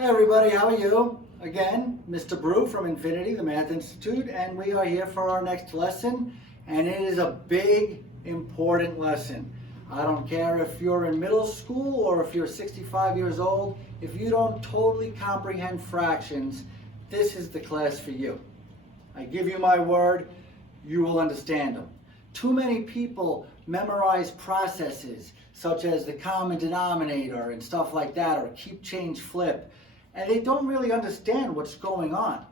Hey everybody, how are you? Again, Mr. Brew from Infinity, the Math Institute, and we are here for our next lesson, and it is a big, important lesson. I don't care if you're in middle school or if you're 65 years old, if you don't totally comprehend fractions, this is the class for you. I give you my word, you will understand them. Too many people memorize processes such as the common denominator and stuff like that, or keep, change, flip, and they don't really understand what's going on.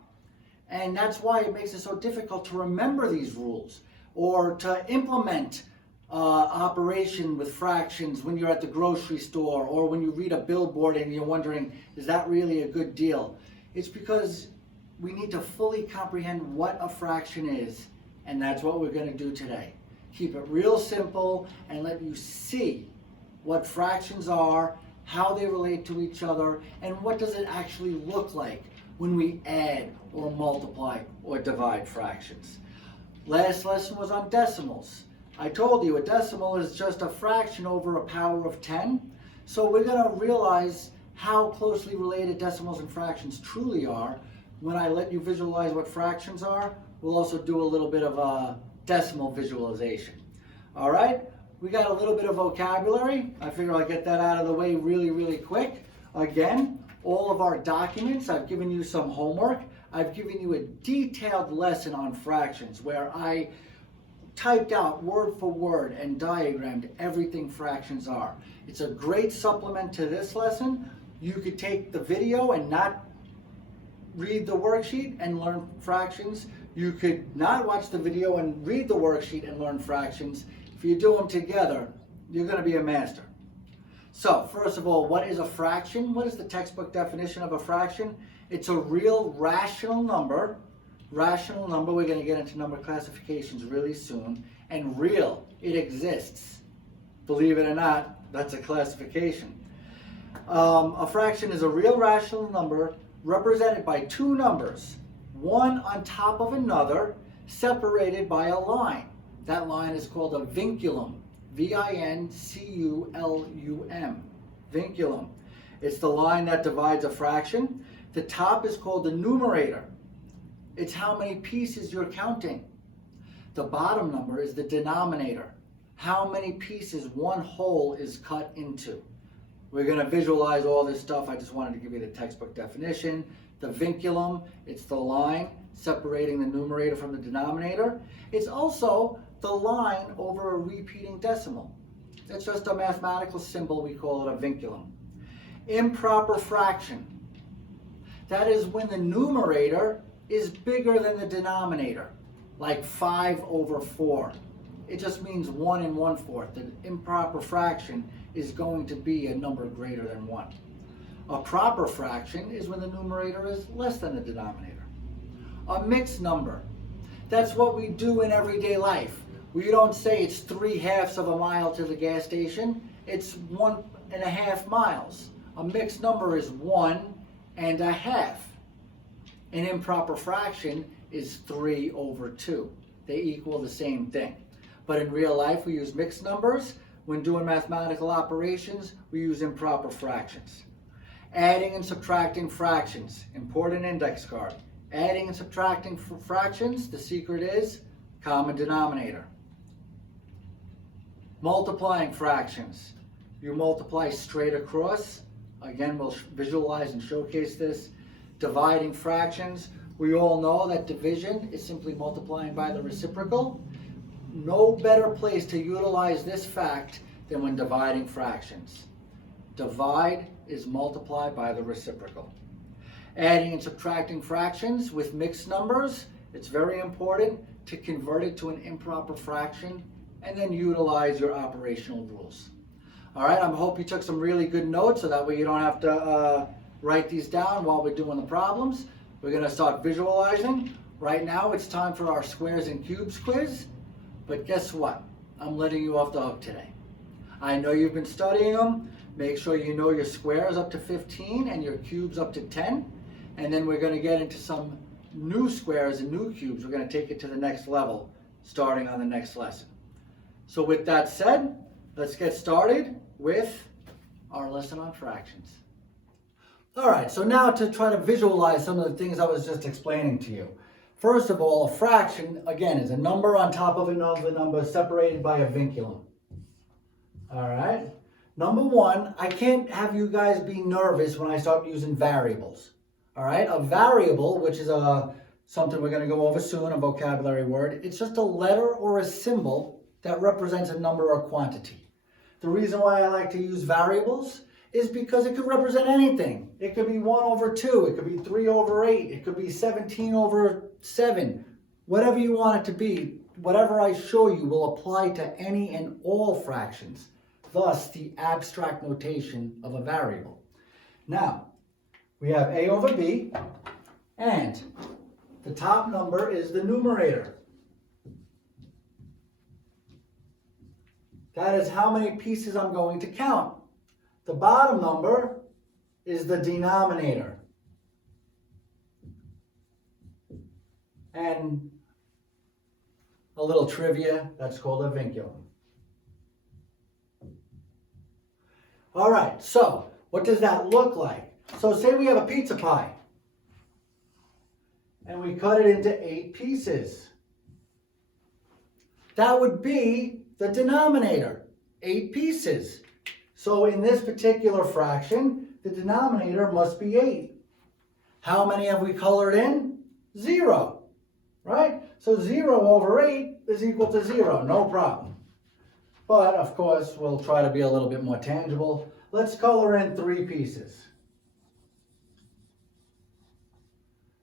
And that's why it makes it so difficult to remember these rules or to implement operation with fractions when you're at the grocery store or when you read a billboard and you're wondering, is that really a good deal? It's because we need to fully comprehend what a fraction is, and that's what we're going to do today. Keep it real simple and let you see what fractions are, how they relate to each other, and what does it actually look like when we add or multiply or divide fractions. Last lesson was on decimals. I told you a decimal is just a fraction over a power of 10. So we're going to realize how closely related decimals and fractions truly are when I let you visualize what fractions are. We'll also do a little bit of a decimal visualization. All right? We got a little bit of vocabulary. I figure I'll get that out of the way really quick. Again, all of our documents, I've given you some homework. I've given you a detailed lesson on fractions where I typed out word for word and diagrammed everything fractions are. It's a great supplement to this lesson. You could take the video and not read the worksheet and learn fractions. You could not watch the video and read the worksheet and learn fractions. If you do them together, you're going to be a master. So, first of all, what is a fraction? What is the textbook definition of a fraction? It's a real rational number. Rational number, we're going to get into number classifications really soon. And real, it exists. Believe it or not, that's a classification. A fraction is a real rational number represented by two numbers, one on top of another, separated by a line. That line is called a vinculum, V-I-N-C-U-L-U-M, vinculum. It's the line that divides a fraction. The top is called the numerator. It's how many pieces you're counting. The bottom number is the denominator, how many pieces one whole is cut into. We're going to visualize all this stuff. I just wanted to give you the textbook definition. The vinculum, it's the line separating the numerator from the denominator. It's also the line over a repeating decimal. It's just a mathematical symbol. We call it a vinculum. Improper fraction. That is when the numerator is bigger than the denominator, like 5 over 4. It just means 1 1/4. The improper fraction is going to be a number greater than 1. A proper fraction is when the numerator is less than the denominator. A mixed number. That's what we do in everyday life. We don't say it's 3/2 of a mile to the gas station. It's 1.5 miles. A mixed number is 1.5. An improper fraction is 3 over 2. They equal the same thing. But in real life, we use mixed numbers. When doing mathematical operations, we use improper fractions. Adding and subtracting fractions. Important index card. Adding and subtracting fractions, the secret is common denominator. Multiplying fractions. You multiply straight across. Again, we'll visualize and showcase this. Dividing fractions. We all know that division is simply multiplying by the reciprocal. No better place to utilize this fact than when dividing fractions. Divide is multiply by the reciprocal. Adding and subtracting fractions with mixed numbers, it's very important to convert it to an improper fraction and then utilize your operational rules. All right, I hope you took some really good notes so that way you don't have to write these down while we're doing the problems. We're going to start visualizing. Right now it's time for our squares and cubes quiz. But guess what? I'm letting you off the hook today. I know you've been studying them. Make sure you know your squares up to 15 and your cubes up to 10. And then we're going to get into some new squares and new cubes. We're going to take it to the next level starting on the next lesson. So with that said, let's get started with our lesson on fractions. All right, so now to try to visualize some of the things I was just explaining to you. First of all, a fraction, again, is a number on top of another number separated by a vinculum. All right? Number one, I can't have you guys be nervous when I start using variables. All right? A variable, which is something we're going to go over soon, a vocabulary word, it's just a letter or a symbol that represents a number or quantity. The reason why I like to use variables is because it could represent anything. It could be 1 over 2, it could be 3 over 8, it could be 17 over 7, whatever you want it to be. Whatever I show you will apply to any and all fractions, thus the abstract notation of a variable. Now, we have a over b, and the top number is the numerator. That is how many pieces I'm going to count. The bottom number is the denominator. And a little trivia, that's called a vinculum. All right, so what does that look like? So say we have a pizza pie, and we cut it into 8 pieces. That would be the denominator, 8 pieces. So in this particular fraction, the denominator must be 8. How many have we colored in? 0, right? So 0 over 8 is equal to 0, no problem. But of course, we'll try to be a little bit more tangible. Let's color in 3 pieces.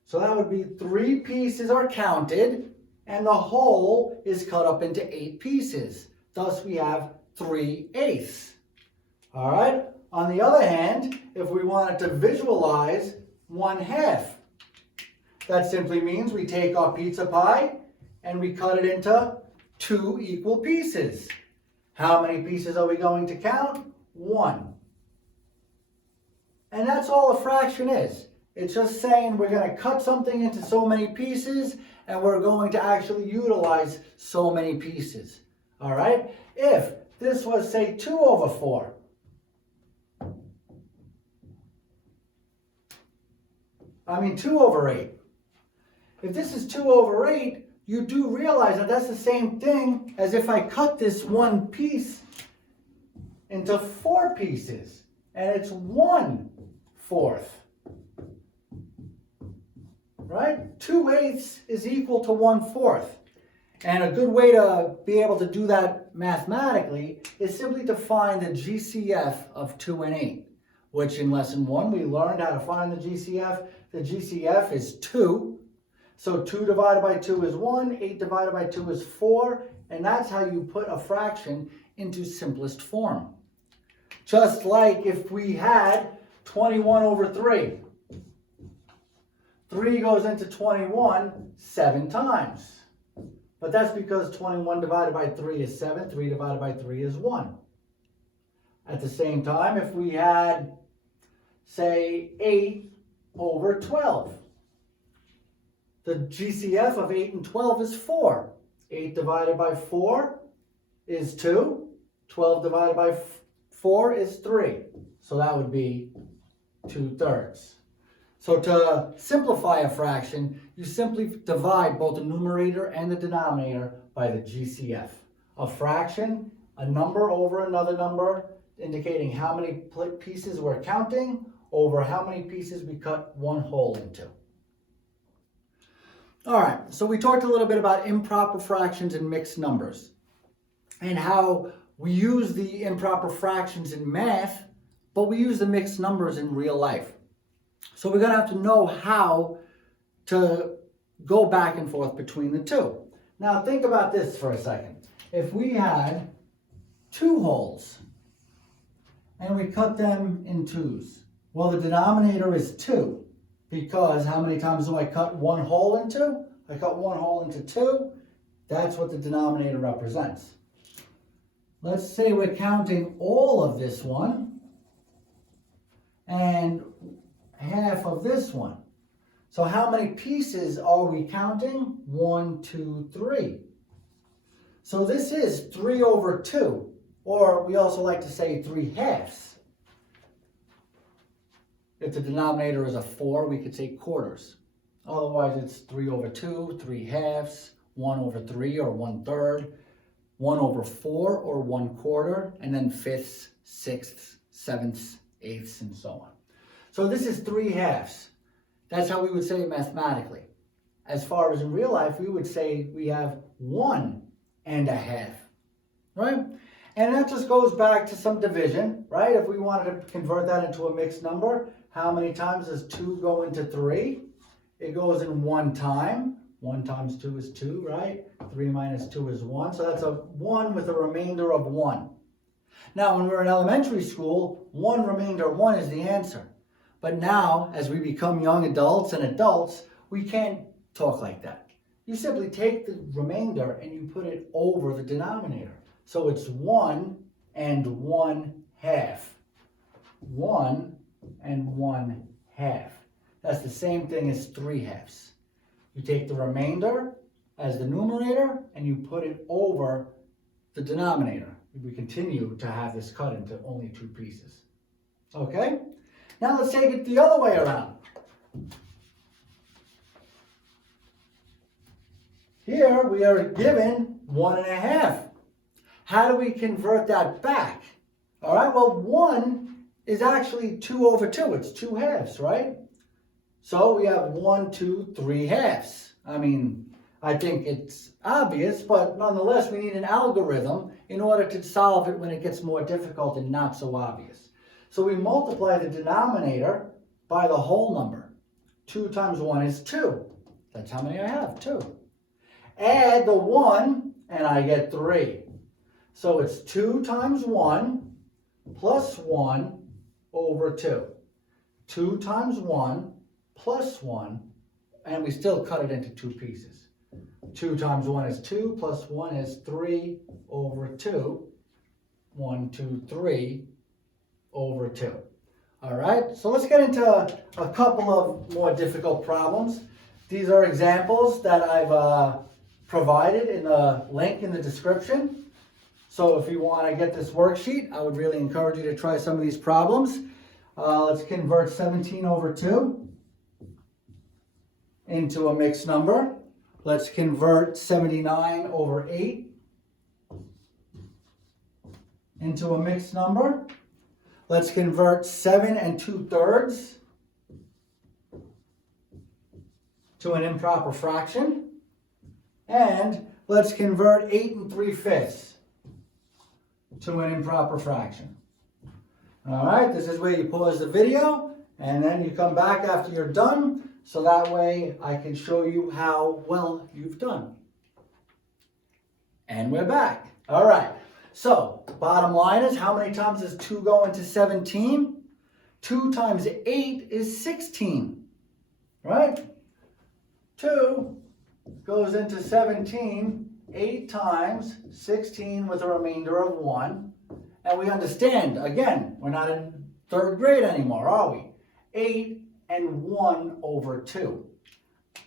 So that would be 3 pieces are counted, and the whole is cut up into 8 pieces. Thus we have 3/8. All right? On the other hand, if we wanted to visualize 1/2, that simply means we take our pizza pie and we cut it into 2 equal pieces. How many pieces are we going to count? 1. And that's all a fraction is. It's just saying we're going to cut something into so many pieces and we're going to actually utilize so many pieces. All right? If this was, say, 2 over 4, I mean 2 over 8. If this is 2 over 8, you do realize that that's the same thing as if I cut this one piece into 4 pieces, and it's 1/4. Right? 2/8 is equal to 1/4. And a good way to be able to do that mathematically is simply to find the GCF of 2 and 8, which in lesson 1 we learned how to find the GCF. The GCF is 2. So 2 divided by 2 is 1, 8 divided by 2 is 4, and that's how you put a fraction into simplest form. Just like if we had 21 over 3. 3 goes into 21 7 times. But that's because 21 divided by 3 is 7, 3 divided by 3 is 1. At the same time, if we had, say, 8 over 12, the GCF of 8 and 12 is 4. 8 divided by 4 is 2. 12 divided by 4 is 3. So that would be 2/3. So to simplify a fraction, you simply divide both the numerator and the denominator by the GCF. A fraction, a number over another number, indicating how many pieces we're counting over how many pieces we cut one whole into. All right, so we talked a little bit about improper fractions and mixed numbers and how we use the improper fractions in math, but we use the mixed numbers in real life. So we're going to have to know how to go back and forth between the two. Now think about this for a second. If we had 2 wholes and we cut them in 2s, well, the denominator is 2 because how many times do I cut one whole into? I cut one whole into 2. That's what the denominator represents. Let's say we're counting all of this one and half of this one. So how many pieces are we counting? 1, 2, 3. So this is 3 over 2, or we also like to say 3/2. If the denominator is a 4, we could say quarters. Otherwise, it's 3 over 2, 3 halves, 1 over 3 or 1/3, 1 over 4 or 1/4, and then fifths, sixths, sevenths, eighths, and so on. So this is 3 halves. That's how we would say it mathematically. As far as in real life, we would say we have 1.5, right? And that just goes back to some division, right? If we wanted to convert that into a mixed number, how many times does 2 go into 3? It goes in 1 time. 1 times 2 is 2, right? 3 minus 2 is 1. So that's a 1 with a remainder of 1. Now, when we're in elementary school, 1 remainder 1 is the answer. But now, as we become young adults and adults, we can't talk like that. You simply take the remainder and you put it over the denominator. So it's 1 and 1/2. 1 and 1/2. That's the same thing as 3 halves. You take the remainder as the numerator and you put it over the denominator. We continue to have this cut into only 2 pieces. Okay? Now let's take it the other way around. Here we are given 1.5. How do we convert that back? All right, well, 1 is actually 2 over 2. It's 2 halves, right? So we have 1, 2, 3 halves. I mean, I think it's obvious, but nonetheless, we need an algorithm in order to solve it when it gets more difficult and not so obvious. So we multiply the denominator by the whole number. 2 times 1 is 2. That's how many I have, 2. Add the 1, and I get 3. So it's 2 times 1 plus 1 over 2. 2 times 1 plus 1, and we still cut it into 2 pieces. 2 times 1 is 2, plus 1 is 3 over 2. 1, 2, 3 over 2. All right, so let's get into a couple of more difficult problems. These are examples that I've provided in the link in the description. So if you want to get this worksheet, I would really encourage you to try some of these problems. Let's convert 17 over 2 into a mixed number. Let's convert 79 over 8 into a mixed number. Let's convert 7 2/3 to an improper fraction. And let's convert 8 3/5 to an improper fraction. All right, this is where you pause the video and then you come back after you're done, so that way I can show you how well you've done. And we're back. All right, so bottom line is, how many times does 2 go into 17? 2 times 8 is 16, right? 2 goes into 17 8 times, 16 with a remainder of 1. And we understand, again, we're not in 3rd grade anymore, are we? 8 and 1 over 2.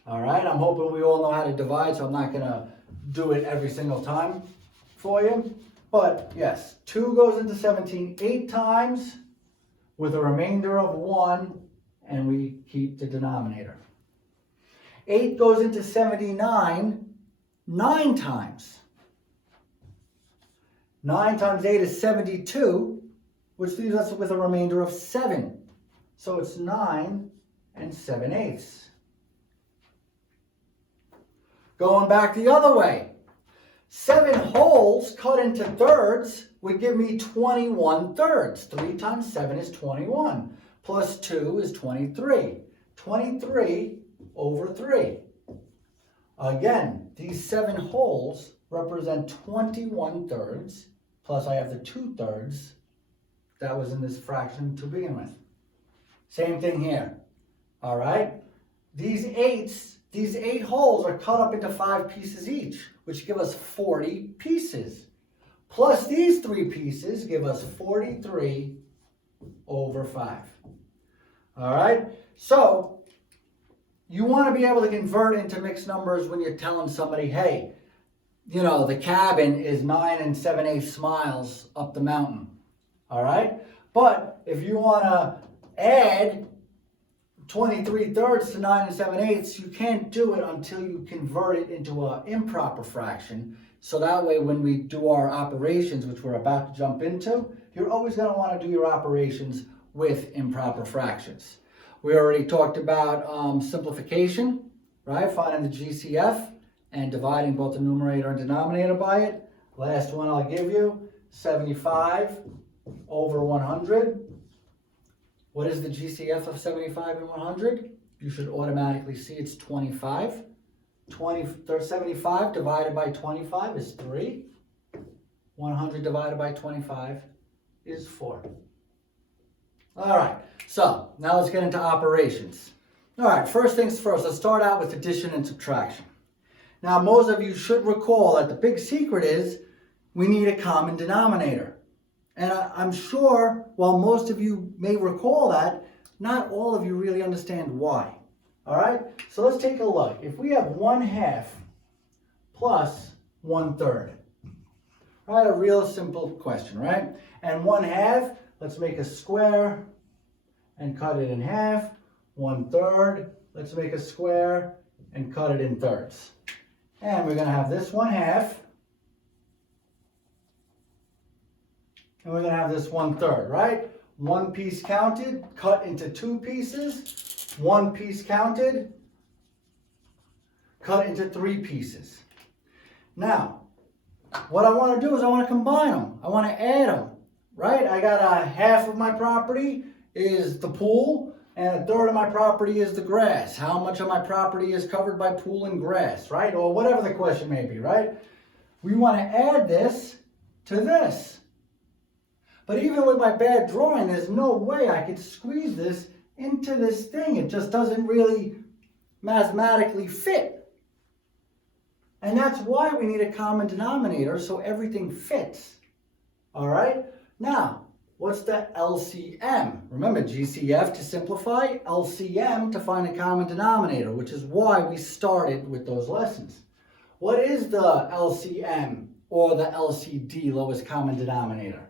All right, I'm hoping we all know how to divide, so I'm not going to do it every single time for you. But yes, 2 goes into 17 8 times with a remainder of 1, and we keep the denominator. 8 goes into 79 9 times. 9 times 8 is 72, which leaves us with a remainder of 7. So it's 9 7/8. Going back the other way, 7 wholes cut into thirds would give me 21/3. 3 times 7 is 21, plus 2 is 23. 23 over 3. Again, these 7 wholes represent 21/3, plus I have the 2/3 that was in this fraction to begin with. Same thing here. All right? These 8 wholes are cut up into 5 pieces each, which give us 40 pieces. Plus these 3 pieces give us 43 over 5. All right? So, you want to be able to convert into mixed numbers when you're telling somebody, hey, you know, the cabin is 9 7/8 miles up the mountain. All right? But if you want to add 23 thirds to 9 7/8, you can't do it until you convert it into an improper fraction. So that way when we do our operations, which we're about to jump into, you're always going to want to do your operations with improper fractions. We already talked about simplification, right? Finding the GCF and dividing both the numerator and denominator by it. Last one I'll give you, 75 over 100. What is the GCF of 75 and 100? You should automatically see it's 25. 75 divided by 25 is 3. 100 divided by 25 is 4. All right, so now let's get into operations. All right, first things first, let's start out with addition and subtraction. Now, most of you should recall that the big secret is we need a common denominator. And I'm sure, while most of you may recall that, not all of you really understand why. All right, so let's take a look. If we have 1/2 plus 1/3, all right, a real simple question, right? And 1/2, let's make a square and cut it in half. 1/3, let's make a square and cut it in thirds. And we're going to have this 1/2, and we're going to have this 1/3, right? One piece counted, cut into 2 pieces. One piece counted, cut into 3 pieces. Now, what I want to do is I want to combine them. I want to add them, right? I got a half of my property is the pool, and a third of my property is the grass. How much of my property is covered by pool and grass, right? Or whatever the question may be, right? We want to add this to this. But even with my bad drawing, there's no way I could squeeze this into this thing. It just doesn't really mathematically fit. And that's why we need a common denominator, so everything fits. All right? Now, what's the LCM? Remember, GCF to simplify, LCM to find a common denominator, which is why we started with those lessons. What is the LCM or the LCD, lowest common denominator?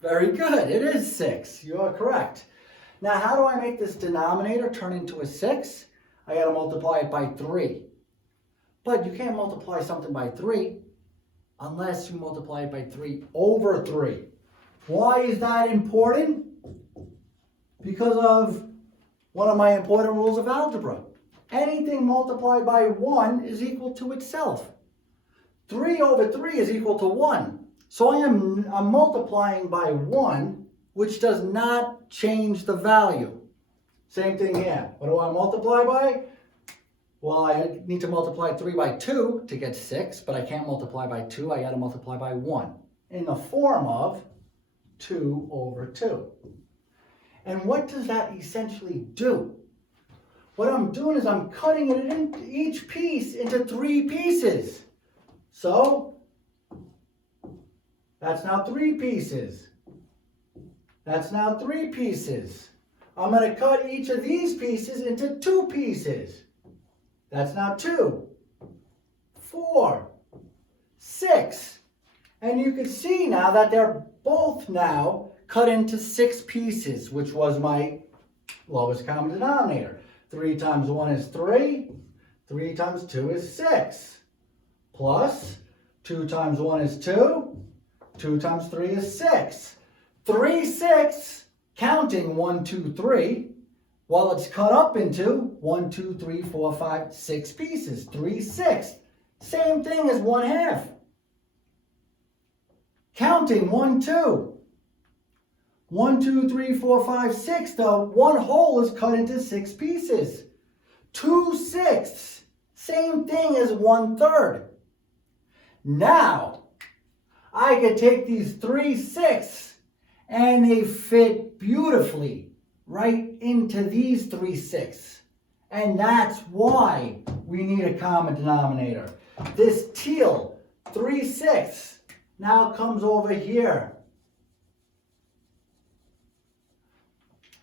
Very good, it is 6. You are correct. Now, how do I make this denominator turn into a 6? I got to multiply it by 3. But you can't multiply something by 3 unless you multiply it by 3 over 3. Why is that important? Because of one of my important rules of algebra. Anything multiplied by 1 is equal to itself. 3 over 3 is equal to 1. So I'm multiplying by 1, which does not change the value. Same thing here. What do I multiply by? Well, I need to multiply 3 by 2 to get 6, but I can't multiply by 2. I got to multiply by 1 in the form of 2 over 2. And what does that essentially do? What I'm doing is I'm cutting it into each piece into 3 pieces. So that's now 3 pieces. That's now 3 pieces. I'm going to cut each of these pieces into 2 pieces. That's now 2, 4, 6. And you can see now that they're both now cut into 6 pieces, which was my lowest common denominator. 3 times 1 is 3. 3 times 2 is 6. Plus 2 times 1 is 2. 2 times 3 is 6. 3, 6, counting 1, 2, 3, while it's cut up into 1, 2, 3, 4, 5, 6 pieces. 3, 6. Same thing as 1/2. Counting 1, 2. 1, 2, 3, 4, 5, 6. The one whole is cut into 6 pieces. 2/6. Same thing as 1/3. Now, I could take these 3/6 and they fit beautifully right into these 3/6. And that's why we need a common denominator. This teal 3/6 now comes over here.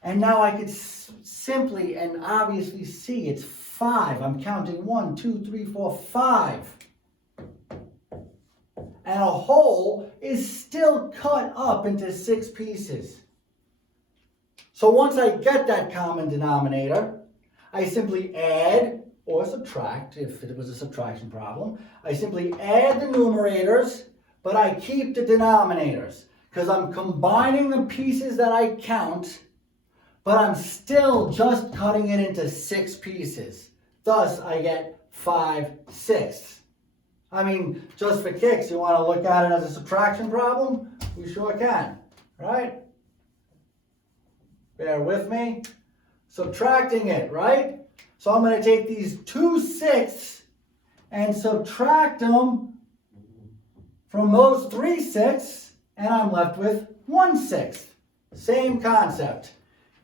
And now I could simply and obviously see it's 5. I'm counting 1, 2, 3, 4, 5. And a whole is still cut up into 6 pieces. So once I get that common denominator, I simply add or subtract, if it was a subtraction problem. I simply add the numerators, but I keep the denominators because I'm combining the pieces that I count, but I'm still just cutting it into 6 pieces. Thus, I get 5/6. I mean, just for kicks, you want to look at it as a subtraction problem? We sure can, right? Bear with me. Subtracting it, right? So I'm going to take these 2/6 and subtract them from those 3/6, and I'm left with 1/6. Same concept.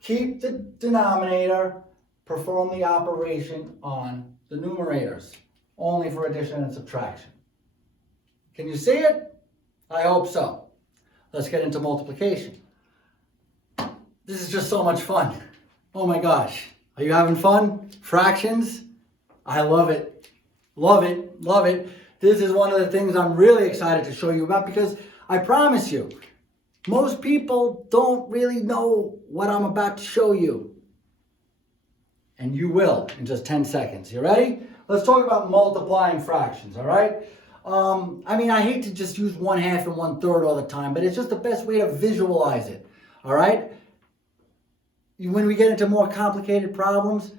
Keep the denominator, perform the operation on the numerators, only for addition and subtraction. Can you see it? I hope so. Let's get into multiplication. This is just so much fun. Oh my gosh. Are you having fun? Fractions? I love it. Love it. Love it. This is one of the things I'm really excited to show you about because I promise you, most people don't really know what I'm about to show you. And you will in just 10 seconds. You ready? Let's talk about multiplying fractions, all right? I mean, I hate to just use 1/2 and 1/3 all the time, but it's just the best way to visualize it, all right? When we get into more complicated problems,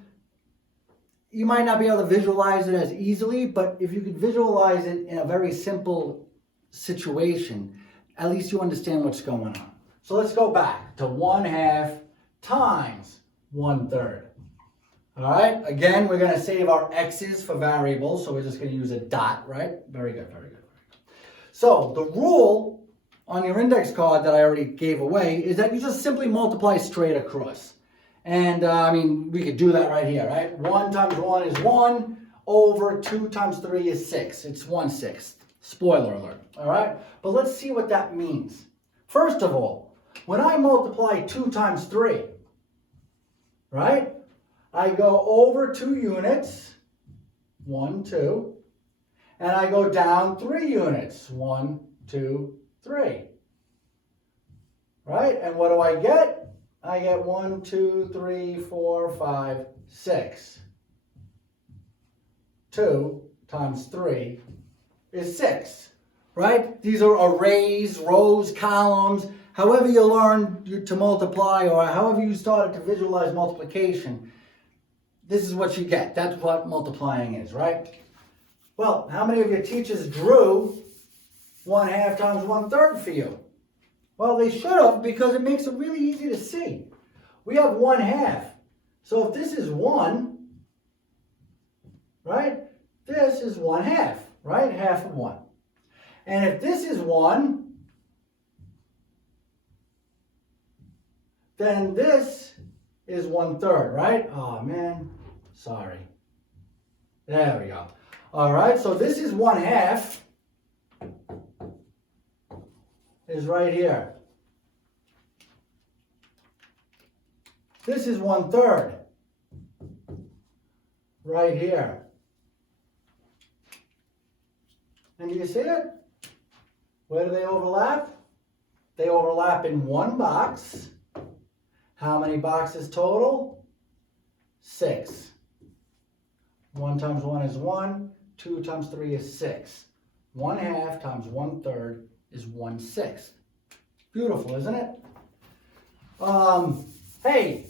you might not be able to visualize it as easily, but if you could visualize it in a very simple situation, at least you understand what's going on. So let's go back to 1/2 times 1/3. All right, again, we're going to save our x's for variables, so we're just going to use a dot, right? Very good, very good, very good. So the rule on your index card that I already gave away is that you just simply multiply straight across. And I mean, we could do that right here, right? 1 times 1 is 1, over 2 times 3 is 6. It's 1/6. Spoiler alert, all right? But let's see what that means. First of all, when I multiply 2 times 3, right? I go over 2 units, 1, 2, and I go down 3 units, 1, 2, 3. Right? And what do I get? I get 1, 2, 3, 4, 5, 6. 2 times 3 is 6. Right? These are arrays, rows, columns. However you learn to multiply or however you started to visualize multiplication, this is what you get. That's what multiplying is, right? Well, how many of your teachers drew 1/2 times 1/3 for you? Well, they should have because it makes it really easy to see. We have 1/2. So if this is 1, right? This is 1/2, right? Half of 1. And if this is 1, then this is 1/3, right? Oh, man. Sorry. There we go. All right, so this is 1/2 is right here. This is 1/3 right here. And do you see it? Where do they overlap? They overlap in one box. How many boxes total? 6. 1 times 1 is 1. 2 times 3 is 6. 1/2 times 1/3 is 1/6. Beautiful, isn't it? Hey,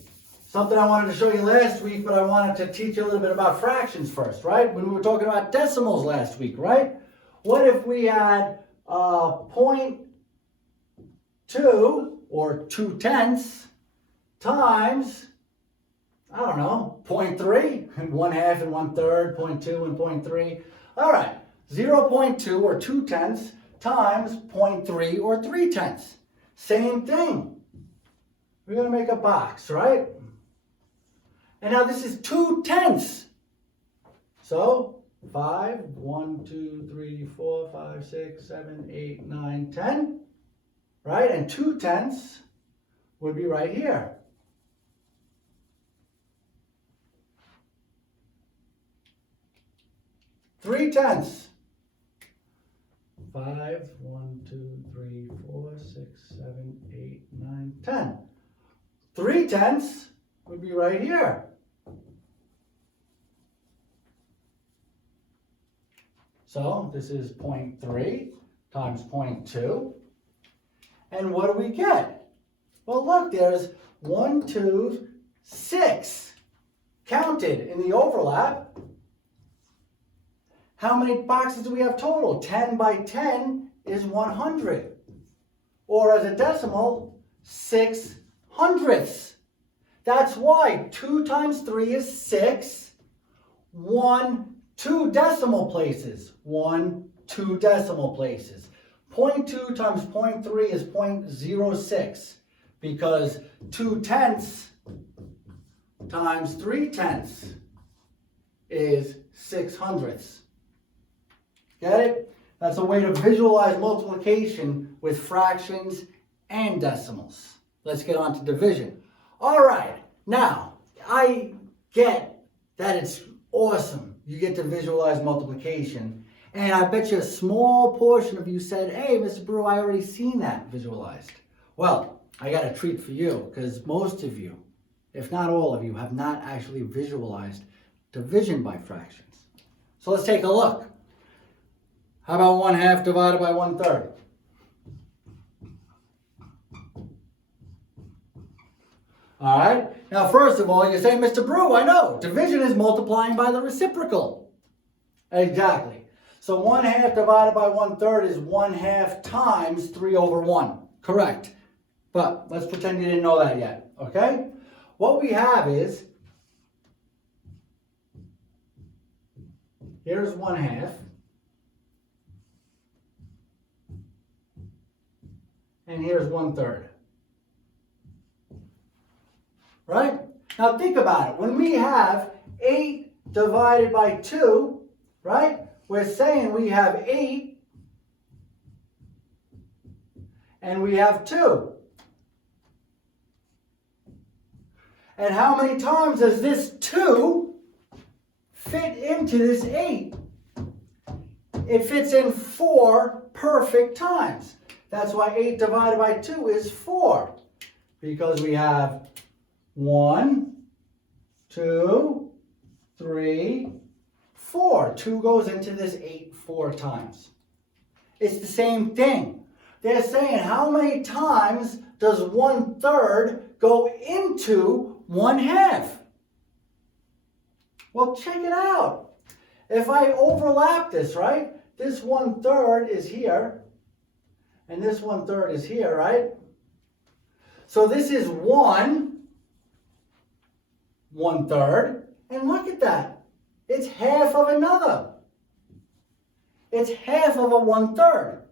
something I wanted to show you last week, but I wanted to teach you a little bit about fractions first, right? When we were talking about decimals last week, right? What if we had 0.2 or 2/10 times, I don't know, 0.3 and 1/2 and 1/3, 0.2 and 0.3. All right, 0.2 or 2/10 times 0.3 or 3/10. Same thing. We're going to make a box, right? And now this is 2/10. So 5, 1, 2, 3, 4, 5, 6, 7, 8, 9, 10. Right? And 2/10 would be right here. 3/10. 5, 1, 2, 3, 4, 6, 7, 8, 9, 10. 3/10 would be right here. So this is 0.3 times 0.2. And what do we get? Well, look, there's 1, 2, 6 counted in the overlap. How many boxes do we have total? 10 by 10 is 100. Or as a decimal, 6/100. That's why 2 times 3 is 6. 1, 2 decimal places. 1, 2 decimal places. 0.2 times 0.3 is 0.06 because 2/10 times 3/10 is 6/100. Get it? That's a way to visualize multiplication with fractions and decimals. Let's get on to division. All right, now I get that it's awesome. You get to visualize multiplication. And I bet you a small portion of you said, hey, Mr. Brew, I already seen that visualized. Well, I got a treat for you because most of you, if not all of you, have not actually visualized division by fractions. So let's take a look. How about 1/2 divided by 1/3? All right. Now, first of all, you say, Mr. Brew, I know. Division is multiplying by the reciprocal. Exactly. So 1/2 divided by 1/3 is 1/2 times 3/1. Correct. But let's pretend you didn't know that yet. Okay? What we have is, here's 1/2. And here's 1/3. Right? Now think about it. When we have 8 divided by 2, right? We're saying we have 8 and we have 2. And how many times does this 2 fit into this 8? It fits in 4 perfect times. That's why 8 divided by 2 is 4. Because we have 1, 2, 3, 4. 2 goes into this 8 4 times. It's the same thing. They're saying how many times does 1/3 go into 1/2? Well, check it out. If I overlap this, right? This 1/3 is here. And this 1/3 is here, right? So this is 1/3. And look at that. It's half of another. It's half of a 1/3,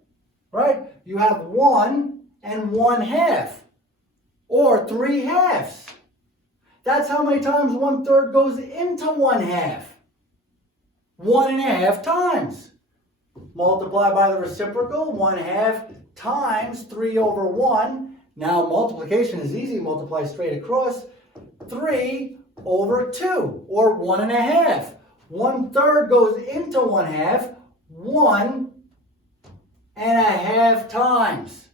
right? You have 1 and 1/2, or 3/2. That's how many times 1/3 goes into 1/2. 1.5 times. Multiply by the reciprocal, 1/2 times 3/1. Now multiplication is easy, multiply straight across. 3/2, or 1.5. 1/3 goes into 1/2, 1.5 times.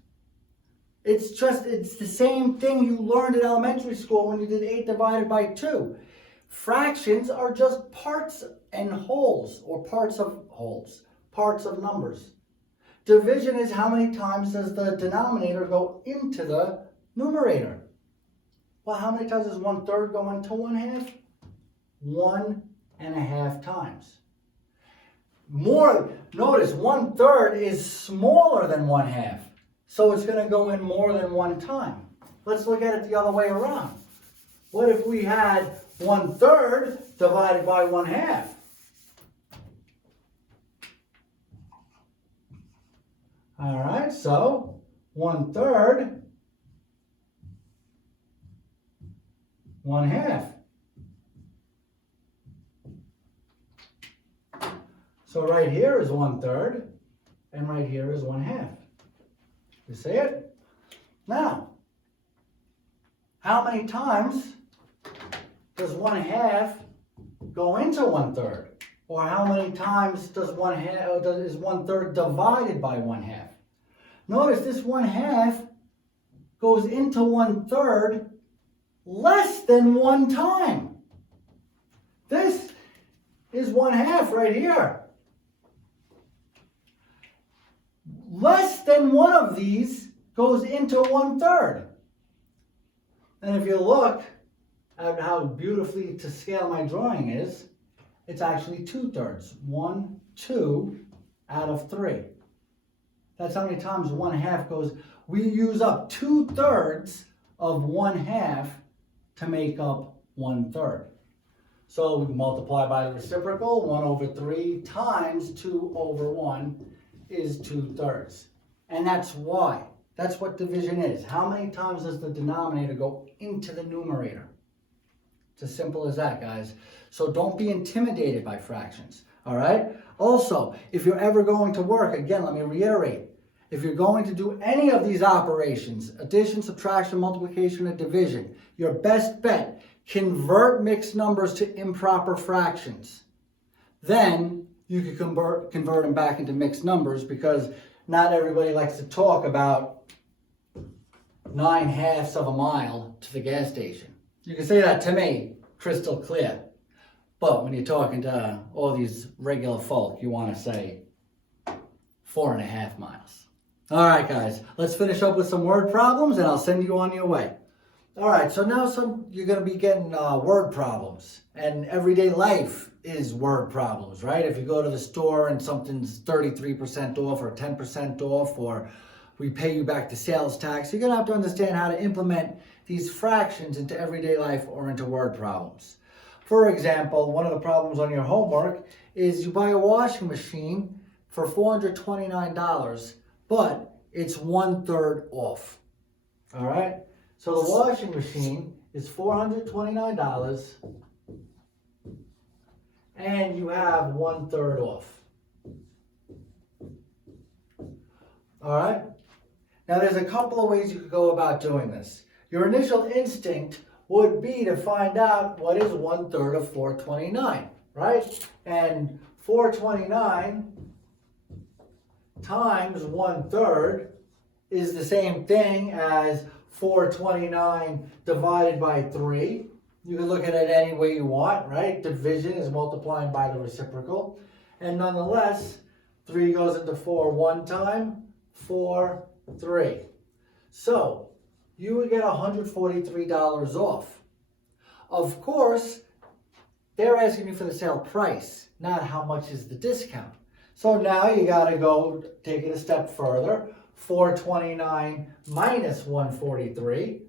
It's the same thing you learned in elementary school when you did 8 divided by 2. Fractions are just parts and wholes, or parts of wholes, parts of numbers. Division is how many times does the denominator go into the numerator. Well, how many times does 1/3 go into 1/2? 1.5 times. Notice 1/3 is smaller than 1/2. So it's going to go in more than one time. Let's look at it the other way around. What if we had 1/3 divided by 1/2? All right, so 1/3, 1/2. So right here is 1/3, and right here is 1/2. You see it? Now, how many times does 1/2 go into 1/3? Or how many times does is 1/3 divided by 1/2? Notice this 1/2 goes into 1/3 less than 1 time. This is 1/2 right here. Less than one of these goes into 1/3. And if you look at how beautifully to scale my drawing is, it's actually 2/3. 1, 2 out of 3. That's how many times 1/2 goes. We use up 2/3 of 1/2 to make up 1/3. So we multiply by the reciprocal. 1/3 times 2/1 is 2/3. And that's why. That's what division is. How many times does the denominator go into the numerator? It's as simple as that, guys. So don't be intimidated by fractions, all right? Also, if you're ever going to work, again, let me reiterate, if you're going to do any of these operations, addition, subtraction, multiplication, and division, your best bet, convert mixed numbers to improper fractions. Then you can convert them back into mixed numbers, because not everybody likes to talk about 9/2 of a mile to the gas station. You can say that to me, crystal clear. But when you're talking to all these regular folk, you want to say 4.5 miles. All right, guys, let's finish up with some word problems and I'll send you on your way. All right, so now you're going to be getting word problems. And everyday life is word problems, right? If you go to the store and something's 33% off or 10% off, or we pay you back the sales tax, you're going to have to understand how to implement these fractions into everyday life or into word problems. For example, one of the problems on your homework is you buy a washing machine for $429, but it's 1/3 off. All right? So the washing machine is $429 and you have 1/3 off. All right? Now there's a couple of ways you could go about doing this. Your initial instinct would be to find out what is 1/3 of 429, right? And 429 times 1/3 is the same thing as 429 divided by 3. You can look at it any way you want, right? Division is multiplying by the reciprocal. And nonetheless, 3 goes into 4 one time, 4, 3. So you would get $143 off. Of course, they're asking you for the sale price, not how much is the discount. So now you got to go take it a step further. 429 minus 143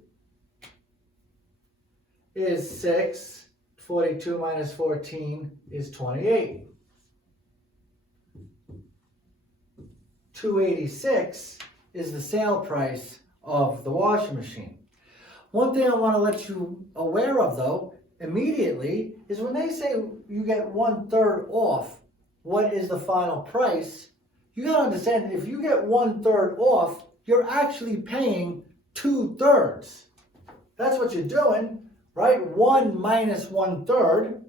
is 6. 42 minus 14 is 28. 286 is the sale price of the washing machine. One thing I want to let you aware of, though, immediately, is when they say you get 1/3 off, what is the final price? You got to understand, if you get 1/3 off, you're actually paying 2/3. That's what you're doing, right? 1 minus 1/3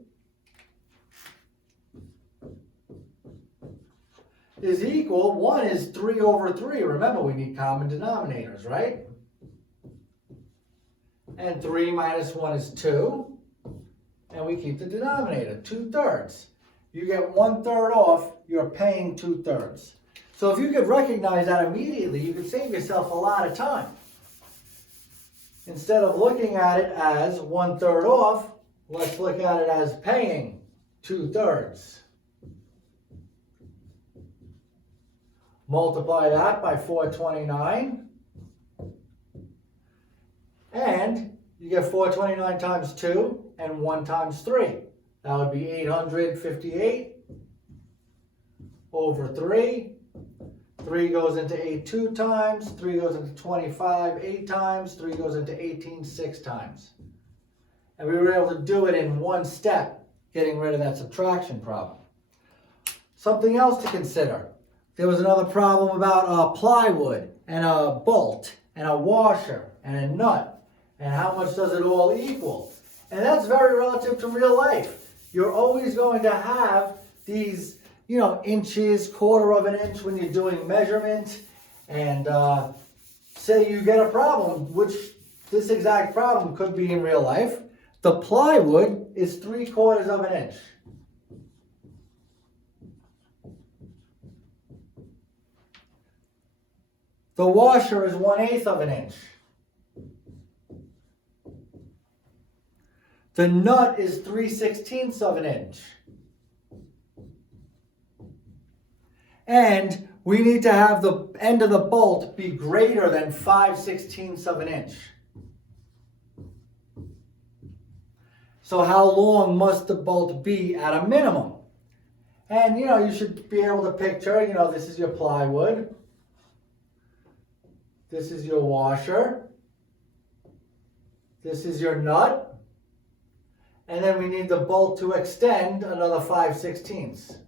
is equal, 1 is 3/3. Remember, we need common denominators, right? And 3 minus 1 is 2. And we keep the denominator, 2/3. You get 1/3 off, you're paying 2/3. So if you could recognize that immediately, you could save yourself a lot of time. Instead of looking at it as 1/3 off, let's look at it as paying 2/3. Multiply that by 429. And you get 429 times 2 and 1 times 3. That would be 858 over 3. 3 goes into 8 2 times. 3 goes into 25 8 times. 3 goes into 18 6 times. And we were able to do it in one step, getting rid of that subtraction problem. Something else to consider. There was another problem about plywood and a bolt and a washer and a nut. And how much does it all equal? And that's very relative to real life. You're always going to have these, inches, 1/4 of an inch when you're doing measurement. And say you get a problem, which this exact problem could be in real life. The plywood is 3/4 of an inch. The washer is 1/8 of an inch. The nut is 3/16 of an inch. And we need to have the end of the bolt be greater than 5/16 of an inch. So how long must the bolt be at a minimum? And you should be able to picture, this is your plywood. This is your washer. This is your nut. And then we need the bolt to extend another 5/16.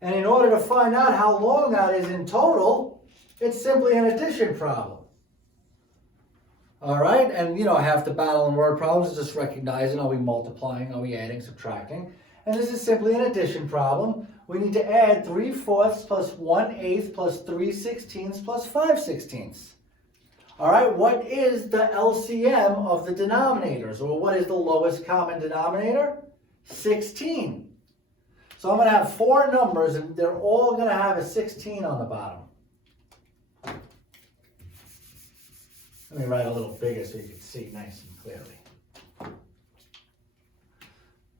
And in order to find out how long that is in total, it's simply an addition problem. All right, and half the battle in word problems is just recognizing, are we multiplying, are we adding, subtracting? And this is simply an addition problem. We need to add 3/4 plus 1/8 plus 3/16 plus 5/16. All right, what is the LCM of the denominators? Or what is the lowest common denominator? 16. So I'm going to have 4 numbers, and they're all going to have a 16 on the bottom. Let me write a little bigger so you can see nice and clearly.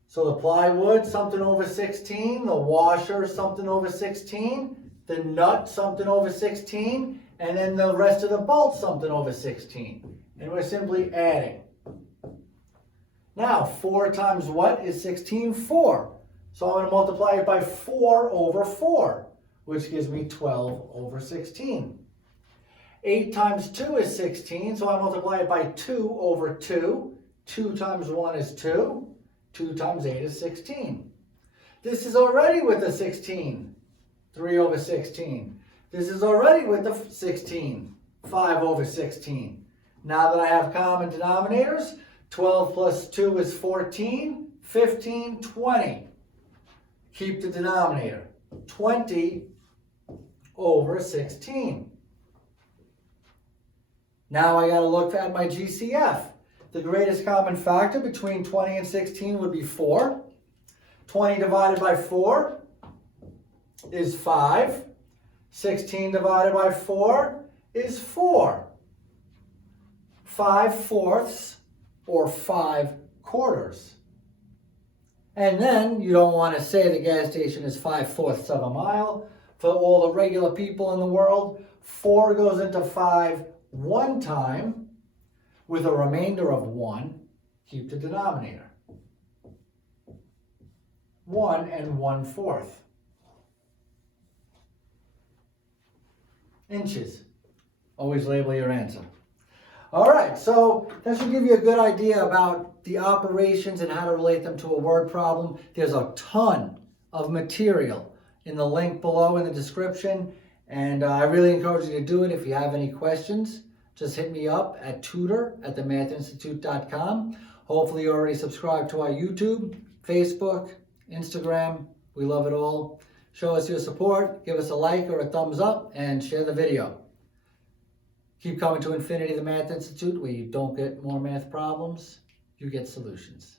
So the plywood, something over 16. The washer, something over 16. The nut, something over 16. And then the rest of the bolt, something over 16. And we're simply adding. Now, 4 times what is 16? 4. So I'm going to multiply it by 4 over 4, which gives me 12 over 16. 8 times 2 is 16, so I multiply it by 2 over 2. 2 times 1 is 2. 2 times 8 is 16. This is already with the 16, 3 over 16. This is already with the 16, 5 over 16. Now that I have common denominators, 12 plus 2 is 14, 15, 20. Keep the denominator, 20 over 16. Now I got to look at my GCF. The greatest common factor between 20 and 16 would be 4. 20 divided by 4 is 5. 16 divided by 4 is 4. 5/4 or 5/4. And then you don't want to say the gas station is 5/4 of a mile. For all the regular people in the world, 4 goes into 5 one time with a remainder of 1. Keep the denominator. 1 and 1/4 inches. Always label your answer. All right, so that should give you a good idea about the operations and how to relate them to a word problem. There's a ton of material in the link below in the description, and I really encourage you to do it. If you have any questions, just hit me up at tutor@themathinstitute.com. Hopefully you already subscribed to our YouTube, Facebook, Instagram. We love it all. Show us your support, give us a like or a thumbs up, and share the video. Keep coming to Infinity, the Math Institute, where you don't get more math problems, you get solutions.